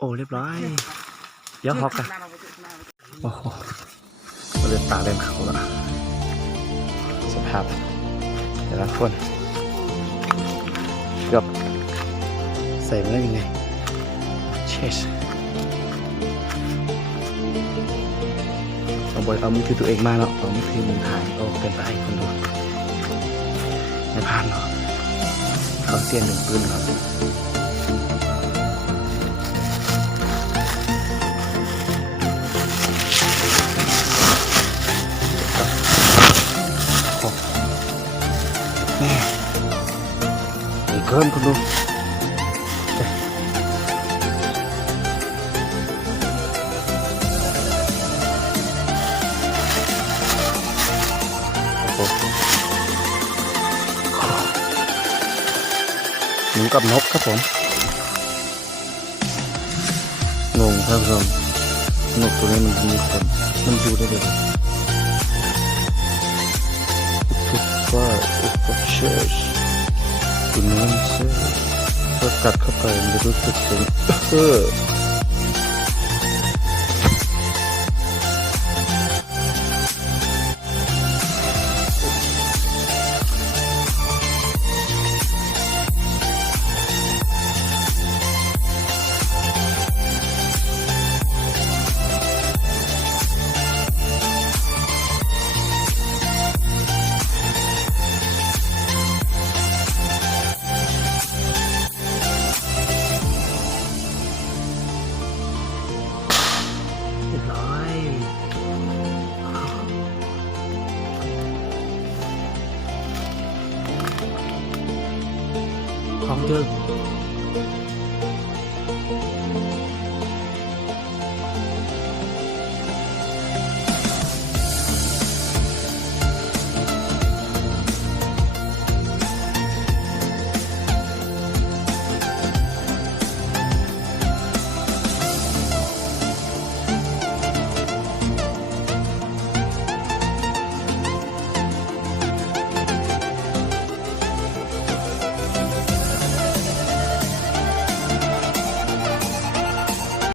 โอ้เรียบร้อยเดี๋ยวฮอกกันโอ้โหมาเริ่มตาเริ่มเขาแล้วสภาพแต่ละคนเกือบใส่มาได้ยังไงเชสเอามือถือตัวเองมาเนาะเอามือถือมุมถ่ายโอ้เกินไปคนดูไม่พลาดเนาะเขาเสียนหนึ่งปืนครับแม่อีกเกินคุณดูหนูกับนกครับผมงงครับผมนกตัวนี้มันมีขนมันดูได้เลยIf a church คุณน้องเชื่อพอกัดเข้าไปมันจะรู้สึกถึง